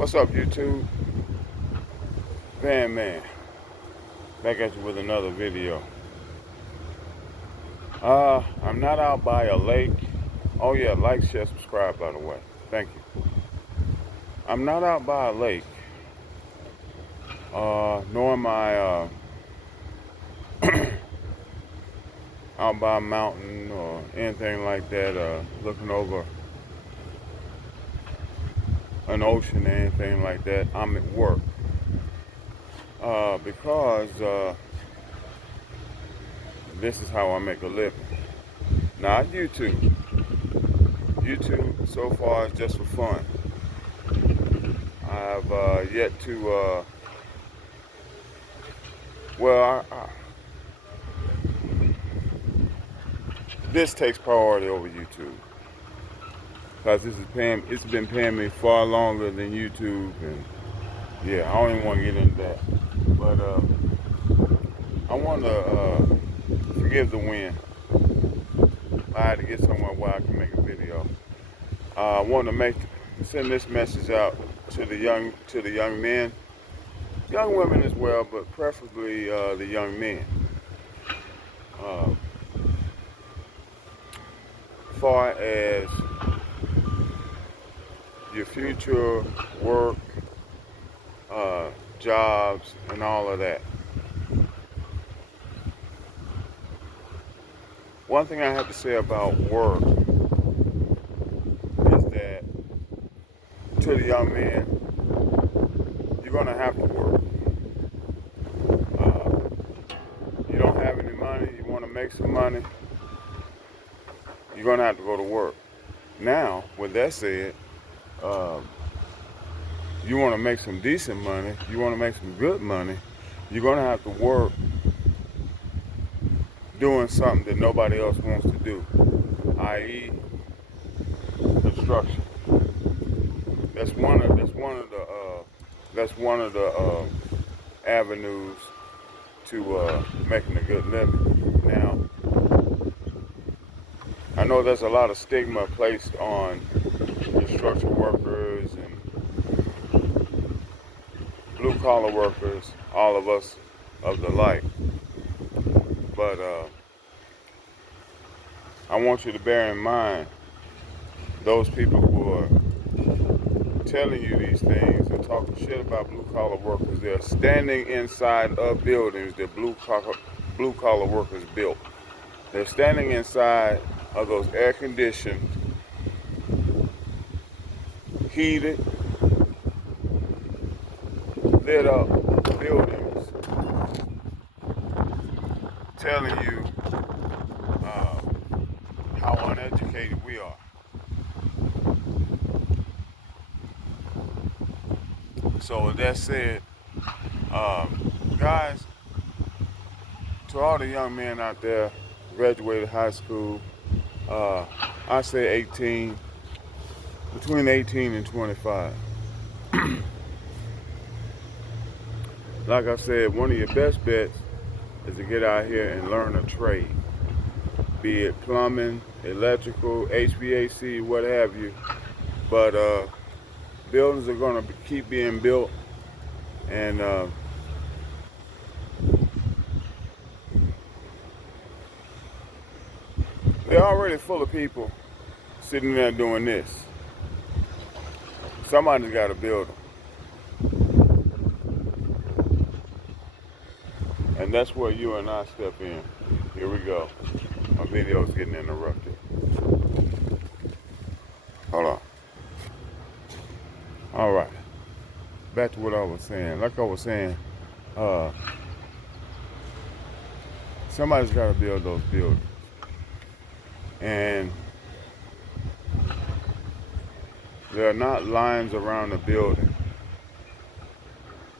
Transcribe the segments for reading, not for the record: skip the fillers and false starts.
What's up, YouTube? Van Man, back at you with another video. I'm not out by a lake. Oh yeah, like, share, subscribe, by the way. Thank you. I'm not out by a lake, nor am I out by a mountain or anything like that, looking over an ocean or anything like that. I'm at work. Because this is how I make a living. Not YouTube. YouTube so far is just for fun. I've yet to, this takes priority over YouTube. Because it's been paying me far longer than YouTube, and yeah, I don't even want to get into that. But I want to forgive the wind. I had to get somewhere where I can make a video. I want to send this message out to the young men, young women as well, but preferably the young men. Far as your future work, jobs, and all of that. One thing I have to say about work is that to the young man, you're going to have to work. You don't have any money, you want to make some money, you're going to have to go to work. Now, with that said, you want to make some decent money, you want to make some good money, you're going to have to work doing something that nobody else wants to do, i.e. construction. That's one of the avenues to making a good living. Now, I know there's a lot of stigma placed on construction workers and blue collar workers, all of us of the like. But I want you to bear in mind those people who are telling you these things and talking shit about blue collar workers. They're standing inside of buildings that blue collar workers built. They're standing inside of those air conditioned, heated, lit up buildings, telling you how uneducated we are. So with that said, guys, to all the young men out there, graduated high school, I say 18, between 18 and 25. Like I said, one of your best bets is to get out here and learn a trade. Be it plumbing, electrical, HVAC, what have you. But buildings are going to keep being built, and they're already full of people sitting there doing this. Somebody's got to build them. And that's where you and I step in. Here we go. My video's getting interrupted. Hold on. All right. Back to what I was saying. Like I was saying, somebody's got to build those buildings. And there are not lines around the building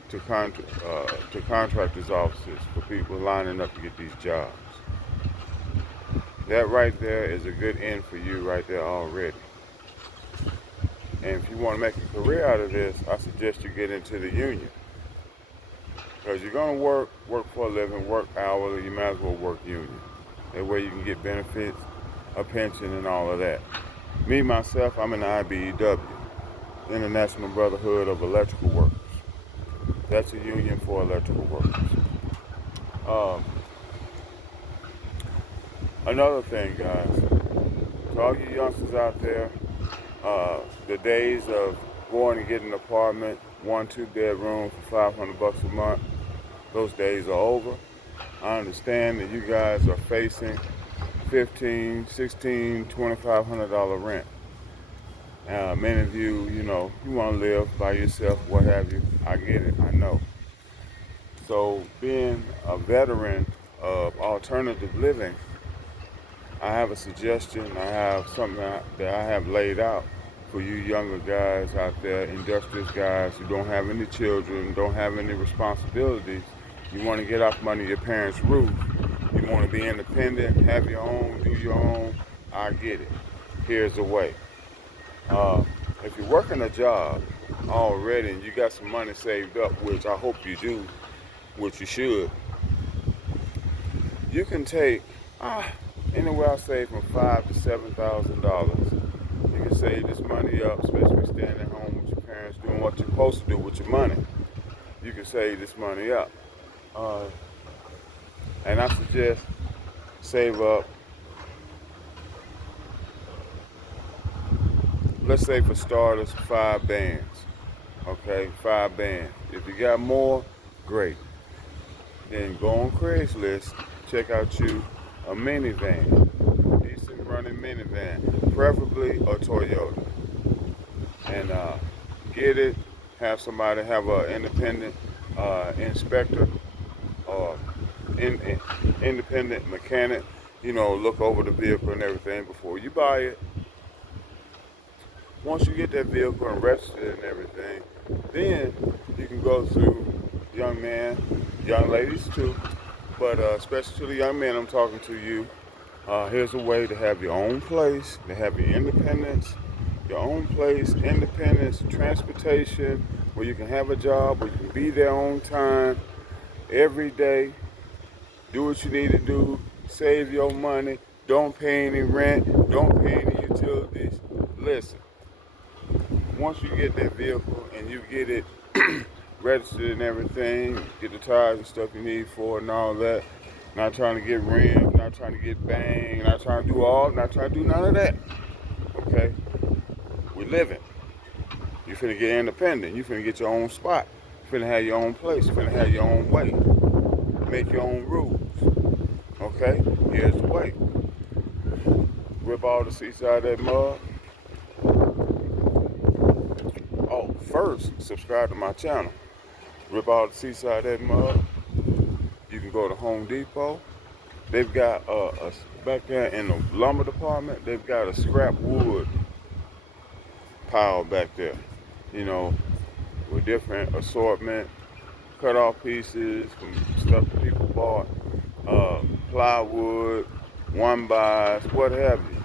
to contractors' offices for people lining up to get these jobs. That right there is a good end for you right there already. And if you want to make a career out of this, I suggest you get into the union. Because you're going to work for a living, work hourly, you might as well work union. That way you can get benefits, a pension, and all of that. Me, myself, I'm in the IBEW. International Brotherhood of Electrical Workers. That's a union for electrical workers. Um, Another thing, guys, to all you youngsters out there, the days of going and getting an apartment, 1-2 bedroom for $500 a month, those days are over. I understand that you guys are facing $15, $16, $2,500 rent. Many of you, you want to live by yourself, what have you. I get it, I know. So being a veteran of alternative living, I have a suggestion. I have something that I have laid out for you younger guys out there, industrious guys who don't have any children, don't have any responsibilities. You want to get off under your parents' roof. You want to be independent, have your own, do your own. I get it. Here's the way. If you're working a job already and you got some money saved up, which I hope you do, which you should, you can take anywhere I say from $5,000 to $7,000. You can save this money up, especially staying at home with your parents, doing what you're supposed to do with your money. You can save this money up. And I suggest save up, let's say for starters, 5 bands. Okay, 5 bands. If you got more, great. Then go on Craigslist, check out you a minivan, decent running minivan, preferably a Toyota. And get it, have somebody have an independent inspector or independent mechanic, look over the vehicle and everything before you buy it. Once you get that vehicle and register it and everything, then you can go through young man, young ladies too, but especially to the young men I'm talking to you. Here's a way to have your own place, to have your independence, your own place, independence, transportation, where you can have a job, where you can be there on time, every day, do what you need to do, save your money, don't pay any rent, don't pay any utilities. Listen, once you get that vehicle and you get it registered and everything, get the tires and stuff you need for it and all that, not trying to get rimmed, not trying to get banged, not trying to do none of that. Okay? We living. You finna get independent. You finna get your own spot. You finna have your own place. You finna have your own way. Make your own rules. Okay? Here's the way. Rip all the seats out of that mug. Oh, first, subscribe to my channel. Rip all the seats out of that mug. You can go to Home Depot. They've got back there in the lumber department, they've got a scrap wood pile back there, with different assortment, cut off pieces from stuff that people bought, plywood, one buys, what have you.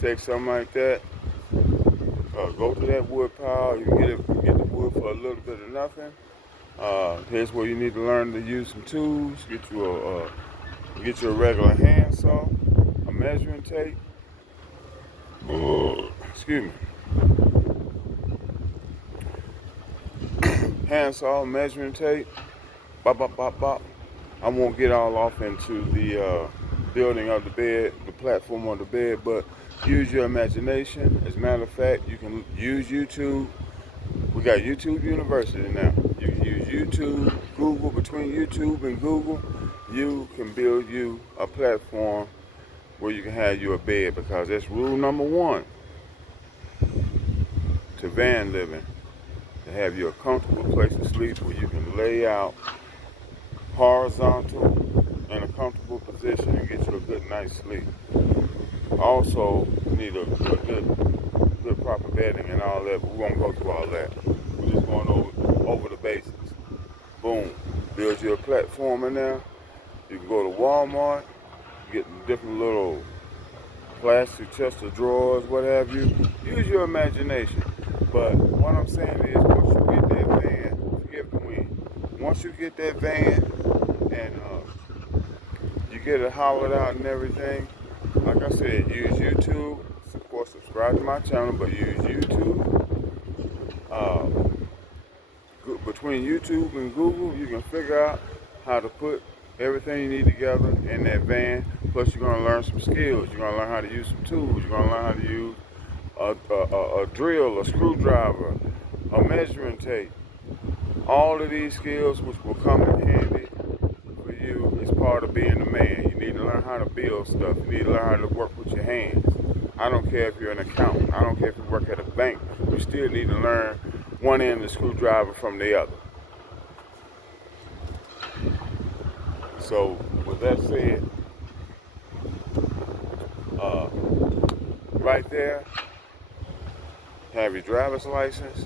Take something like that, go to that wood pile, you can get the wood for a little bit of nothing. Here's where you need to learn to use some tools. Get you a regular handsaw, a measuring tape. Excuse me. Handsaw, measuring tape. Bop, bop, bop, bop. I won't get all off into the building of the bed, the platform of the bed, but use your imagination. As a matter of fact, you can use YouTube. We got YouTube University now. You can use YouTube, Google. Between YouTube and Google, you can build you a platform where you can have you a bed, because that's rule number 1 to van living. To have you a comfortable place to sleep where you can lay out horizontal in a comfortable position and get you a good night's sleep. Also, you need a good proper bedding and all that, but we won't go through all that. We're just going over the basics. Boom. Build you a platform in there. You can go to Walmart, get different little plastic chest of drawers, what have you. Use your imagination. But what I'm saying is, once you get that van, forgive the wind. Once you get that van and you get it hollowed out and everything, like I said, use YouTube. Of course, subscribe to my channel, but use YouTube. uh, between YouTube and Google, you can figure out how to put everything you need together in that van. Plus, you're going to learn some skills. You're going to learn how to use some tools. You're going to learn how to use a drill, a screwdriver, a measuring tape. All of these skills, which will come in handy for you, is part of being a man. You need to learn how to build stuff. You need to learn how to work with your hands. I don't care if you're an accountant. I don't care if you work at a bank. You still need to learn one end of the screwdriver from the other. So, with that said, uh, right there, have your driver's license.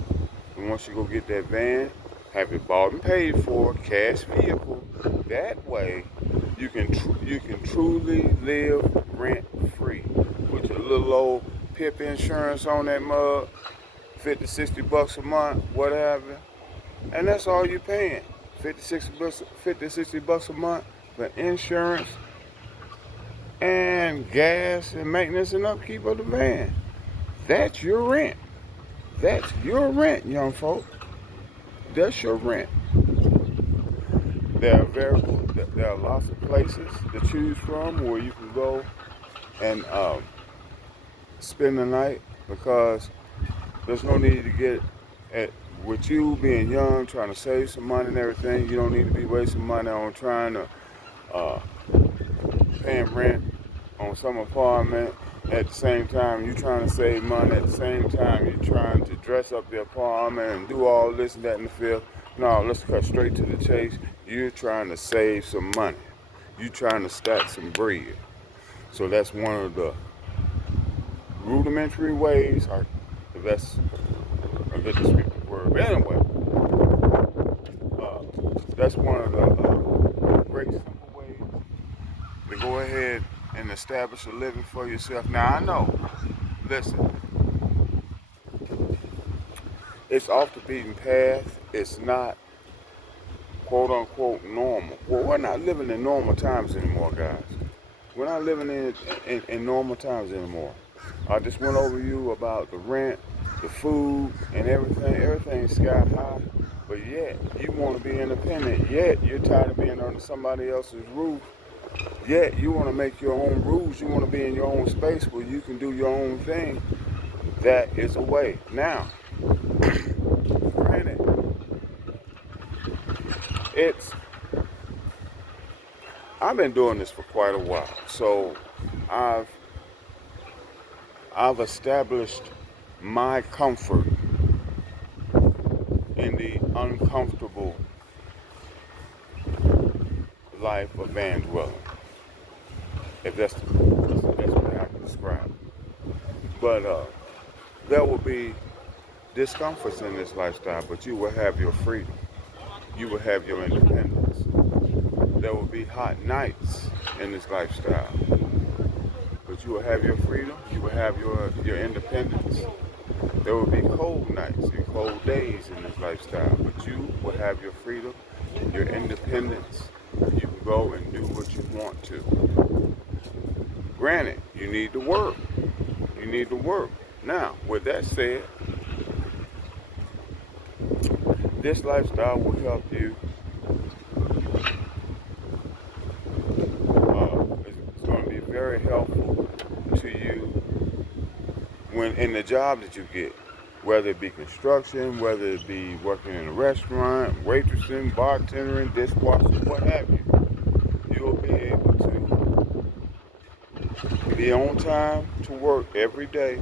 And once you go get that van, have it bought and paid for, cash vehicle. That way, you can truly live rent free. Put your little old PIP insurance on that mug, 50, 60 bucks a month, whatever, and that's all you paying. 50, 60 bucks a month for insurance and gas and maintenance and upkeep of the van. That's your rent. That's your rent, young folk. That's your rent. There are lots of places to choose from where you can go and spend the night, because there's no need to get at, with you being young, trying to save some money and everything. You don't need to be wasting money on trying to paying rent on some apartment. At the same time, you trying to save money. At the same time, you're trying to dress up the apartment and do all this and that in the field. No, let's cut straight to the chase. You're trying to save some money. You're trying to stack some bread. So that's one of the rudimentary ways, if that's a good descriptive word. But anyway, that's one of the great simple ways to go ahead and establish a living for yourself. Now, I know, listen, it's off the beaten path. It's not quote unquote normal. Well, we're not living in normal times anymore, guys. We're not living in normal times anymore. I just went over you about the rent, the food, and everything. Everything's sky high. But yet, you want to be independent. Yet, you're tired of being under somebody else's roof. Yet, you want to make your own rules. You want to be in your own space where you can do your own thing. That is a way. Now, granted, I've been doing this for quite a while. So, I've established my comfort in the uncomfortable life of van dwelling, if that's the best way I can describe it. But there will be discomforts in this lifestyle, but you will have your freedom. You will have your independence. There will be hot nights in this lifestyle, but you will have your freedom. You will have your independence. There will be cold nights and cold days in this lifestyle, but you will have your freedom, your independence. You can go and do what you want to. Granted, you need to work. You need to work. Now, with that said, this lifestyle will help you. It's going to be very helpful to you when in the job that you get, whether it be construction, whether it be working in a restaurant, waitressing, bartending, dishwashing, what have you. You'll be able to be on time to work every day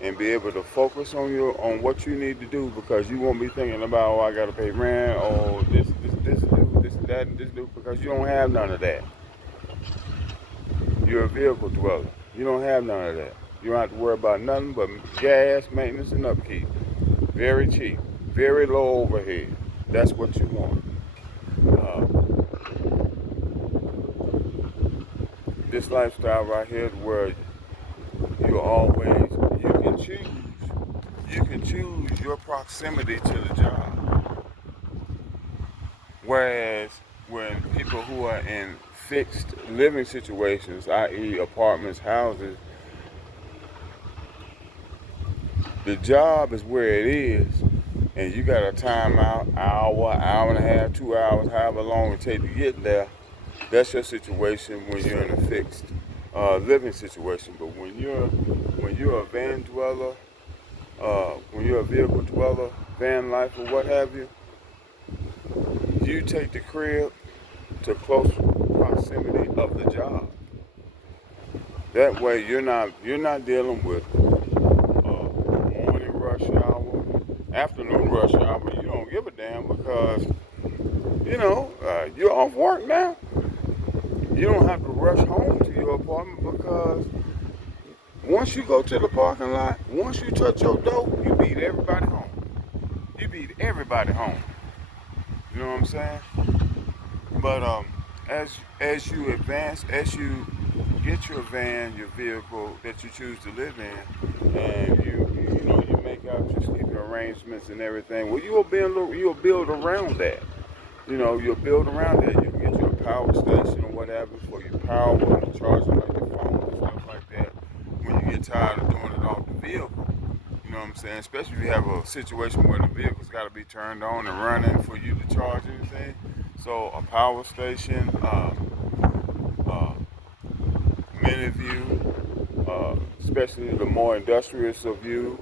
and be able to focus on what you need to do, because you won't be thinking about, oh, I gotta pay rent, or this that, and this do, because you don't have none of that. You're a vehicle dweller. You don't have none of that. You don't have to worry about nothing but gas, maintenance, and upkeep. Very cheap, very low overhead. That's what you want. This lifestyle right here, where you can choose your proximity to the job. Whereas when people who are in fixed living situations, i.e. apartments, houses, The job is where it is, and you got a timeout, hour and a half, 2 hours, however long it takes to get there. That's your situation when you're in a fixed living situation. But when you're a van dweller, when you're a vehicle dweller, van life or what have you, you take the crib to close proximity of the job. That way you're not dealing with morning rush hour, afternoon rush hour. You don't give a damn because you're off work now. You don't have to rush home to your apartment because once you go to the parking lot, once you touch your door, you beat everybody home. You beat everybody home. You know what I'm saying? But as you advance, as you get your van, your vehicle that you choose to live in, and you make out your sleeping arrangements and everything. Well, you'll build around that. You'll build around that. You can get your power station or whatever for your power and charging like your phone and stuff like that. When you get tired of doing it off the vehicle, you know what I'm saying? Especially if you have a situation where the vehicle's got to be turned on and running for you to charge anything. So a power station, mini view, especially the more industrious of you,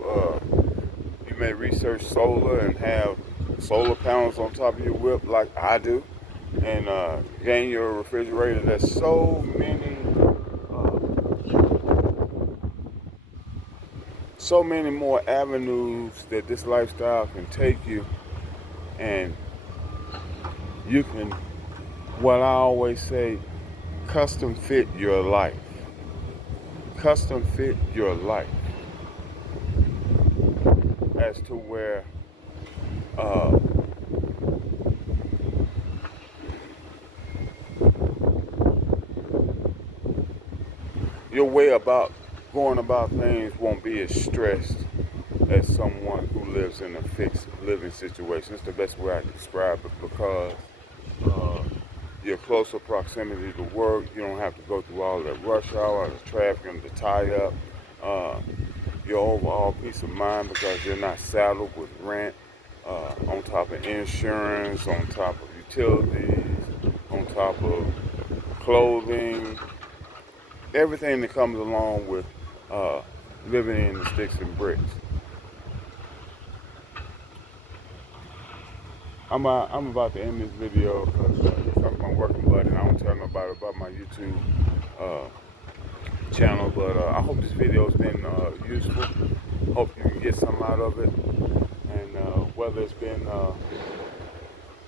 you may research solar and have solar panels on top of your whip like I do, and gain your refrigerator. There's so many more avenues that this lifestyle can take you, and you can, what I always say, custom fit your life. Custom fit your life as to where your way about going about things won't be as stressed as someone who lives in a fixed living situation. It's the best way I can describe it because your closer proximity to work, you don't have to go through all that rush hour, the traffic, and the tie up. Your overall peace of mind because you're not saddled with rent, on top of insurance, on top of utilities, on top of clothing, everything that comes along with living in the sticks and bricks. I'm about to end this video because I'm my working buddy and I don't tell nobody about my YouTube channel, but I hope this video has been useful. Hope you can get something out of it, and whether it's been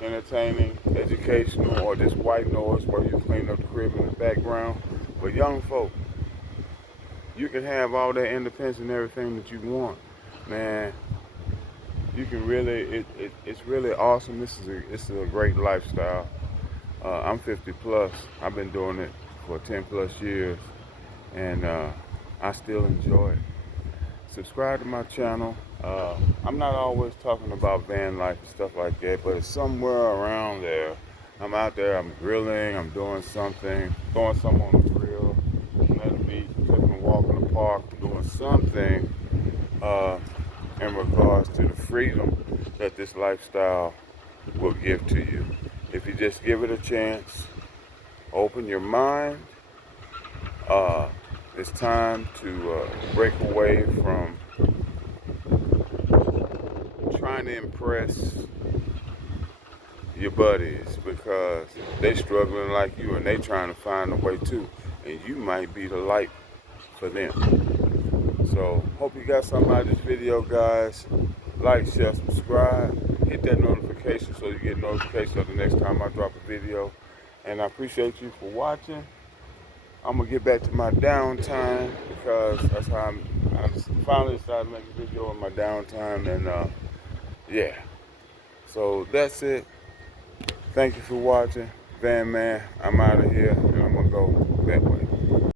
entertaining, educational, or just white noise where you clean up the crib in the background. But young folk, you can have all that independence and everything that you want, man. You can really, it's really awesome. This is a great lifestyle. I'm 50 plus. I've been doing it for 10 plus years, and I still enjoy it. Subscribe to my channel. I'm not always talking about van life and stuff like that, but it's somewhere around there. I'm out there, I'm grilling, I'm doing something, throwing something on the grill, I'm at the beach, taking a walk in the park, doing something in regards to the freedom that this lifestyle will give to you. If you just give it a chance, open your mind, it's time to break away from trying to impress your buddies because they struggling like you and they trying to find a way too, and you might be the light for them. So hope you got something out of this video, guys. Like, share, subscribe, hit that notification so you get notification of the next time I drop a video. And I appreciate you for watching. I'm gonna get back to my downtime because that's how I finally decided to make a video in my downtime, and yeah. So that's it. Thank you for watching. Van Man, I'm out of here and I'm gonna go that way.